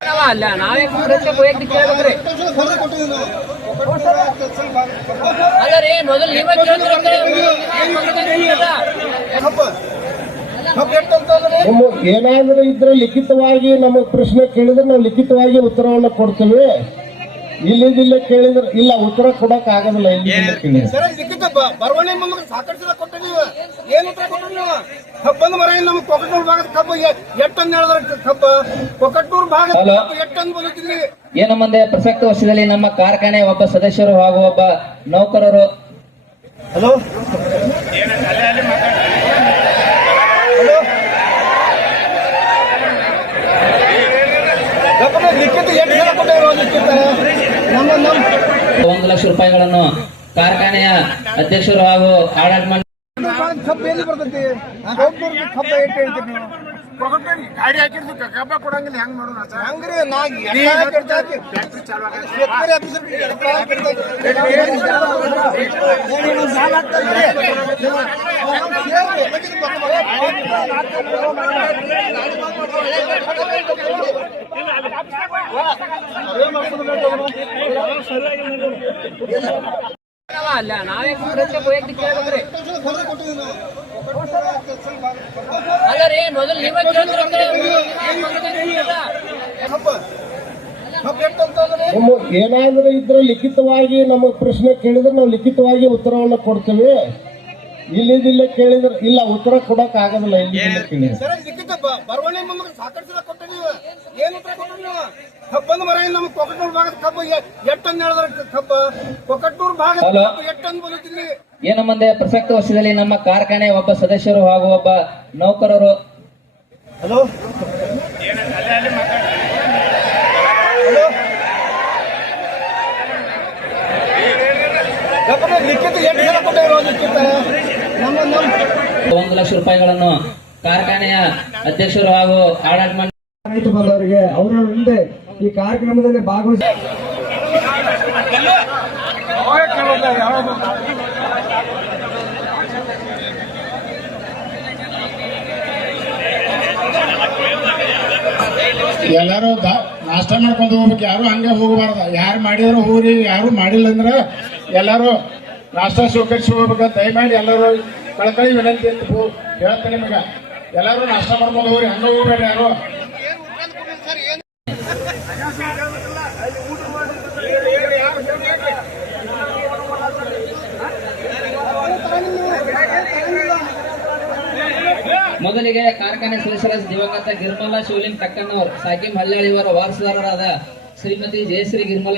ಅಲ್ಲ, ನಾವೇ ವೈಯಕ್ತಿಕ ಕೇಳ್ಬೇಕ್ರಿ ಅಲ್ಲ ರೀ ಮೊದಲು ನೀವೇ ಏನಾದರೂ ಇದ್ರೆ ಲಿಖಿತವಾಗಿ ನಮಗೆ ಪ್ರಶ್ನೆ ಕೇಳಿದ್ರೆ ನಾವು ಲಿಖಿತವಾಗಿ ಉತ್ತರವನ್ನು ಕೊಡ್ತೇವೆ. ಇಲ್ಲಿದಿಲ್ಲ ಕೇಳಿದ್ರೆ ಇಲ್ಲ ಉತ್ತರ ಕೊಡಕ್ ಆಗೋದಿಲ್ಲ ಇಲ್ಲಿ ಬರವಣಿಗೆ ಬರವಣೆ ಮೂಲಕ ಸಾಕಷ್ಟು ಏನ್ ಉತ್ತರ ಕಬ್ಬಂದು ಮರ ನಮ್ಮ ಕೊಕಟೂರು ಭಾಗದ ಕಬ್ಬ ಎಟ್ಟನ್ ಹೇಳಿದ್ರ ಕಬ್ಬ. ಕೊಕಟೂರು ಭಾಗದ ಎಟ್ಟನ್ ಏನು ಮುಂದೆ ಪ್ರಸಕ್ತ ವರ್ಷದಲ್ಲಿ ನಮ್ಮ ಕಾರ್ಖಾನೆ ಒಬ್ಬ ಸದಸ್ಯರು ಹಾಗೂ ಒಬ್ಬ ನೌಕರರು? ಹಲೋ? ಲಿಖಿತ ಎಷ್ಟು ಕೊಟ್ಟಿರೋ ಲಿಖಿತ ಒಂದು ಲಕ್ಷ ರೂಪಾಯಿಗಳನ್ನು ಕಾರ್ಖಾನೆಯ ಅಧ್ಯಕ್ಷರು ಹಾಗೂ ಆಡಳಿತ ಮಂಡಳಿ ಕೊಡಂಗಿಲ್ಲ ಹೆಂಗ್ ಮಾಡೋಣ ಹೆಂಗ್ರಿ ನಾ ಅಲ್ಲ ನಾವೇ ಮೊದಲು ಏನಾದರೂ ಇದ್ರೆ ಲಿಖಿತವಾಗಿ ನಮಗೆ ಪ್ರಶ್ನೆ ಕೇಳಿದ್ರೆ ನಾವು ಲಿಖಿತವಾಗಿ ಉತ್ತರವನ್ನು ಕೊಡ್ತೇವೆ. ಇಲ್ಲಿದಿಲ್ಲ ಕೇಳಿದ್ರೆ ಇಲ್ಲ ಉತ್ತರ ಕೊಡಕ್ ಆಗೋದಿಲ್ಲ ಇಲ್ಲಿ ಕೇಳಿದ್ರೆ ಬರವಣೆ ಮೂಲಕ ಸಾಕಷ್ಟು ಸಲ ಕೊಟ್ಟ ನೀವು. ಏನ್ ಉತ್ತರ ಕೊಟ್ರಿ ನೀವು? ಕಬ್ಬಂದು ಮರ ನಮ್ಮ ಕೊಕಟೂರು ಭಾಗದ ಕಬ್ಬು ಎಟ್ಟನ್ ಹೇಳಿದ್ರ ಕಬ್ಬ. ಕೊಕಟೂರು ಭಾಗದ. ಕಬ್ಬು ಎಟ್ಟನ್ ಬದುಕಿದ್ರಿ ಏನು ಮುಂದೆ ಪ್ರಸಕ್ತ ವರ್ಷದಲ್ಲಿ ನಮ್ಮ ಕಾರ್ಖಾನೆ ಒಬ್ಬ ಸದಸ್ಯರು ಹಾಗೂ ಒಬ್ಬ ನೌಕರರು. ಹಲೋ? ಲಿಖಿತ ಎಷ್ಟು ಕೊಟ್ಟಿರೋ ಲಿಖಿತ ಒಂದು ಲಕ್ಷ ರೂಪಾಯಿಗಳನ್ನು ಕಾರ್ಖಾನೆಯ ಅಧ್ಯಕ್ಷರು ಹಾಗೂ ಆಡಳಿತ ಮಂಡಳಿ ರೈತ ಬಂದವರಿಗೆ ಅವರ ಮುಂದೆ ಈ ಕಾರ್ಯಕ್ರಮದಲ್ಲಿ ಭಾಗವಹಿಸಿ ಎಲ್ಲರೂ ದ- ನಾಷ್ಟ ಮಾಡ್ಕೊಂಡು ಹೋಗ್ಬೇಕು. ಯಾರು ಹಂಗೆ ಹೋಗಬಾರ್ದು. ಯಾರು ಮಾಡಿದ್ರು ಹೋಗ್ರಿ ಯಾರು ಮಾಡಿಲ್ಲ ಅಂದ್ರೆ ಎಲ್ಲರೂ ನಾಷ್ಟ ಸ್ವೀಕರಿಸಿ ಹೋಗ್ಬೇಕು ದಯಮಾಡಿ ಎಲ್ಲರೂ ಕಳಕಳಿ ವಿನಂತಿ ಅಂತ ಹೇಳ್ತೇನೆ ನಿಮಗೆ. ಎಲ್ಲರೂ ನಾಷ್ಟ ಮಾಡ್ಕೊಂಡು ಹೋಗ್ರಿ ಹಂಗ ಹೋಗ್ಬೇಡ ಯಾರು? ಮೊದಲಿಗೆ ಕಾರ್ಖಾನೆ ಸದಸ್ಯರಾದ ದಿವಂಗತ ಗಿರ್ಮಲ ಶಿವಲಿಂಗ್ ತಕ್ಕನವರು ಸಾಕಿಂ ಹಲ್ಲಾಳಿಯವರ ವಾರಸುದಾರರಾದ ಶ್ರೀಮತಿ ಜಯಶ್ರೀ ಗಿರ್ಮಲ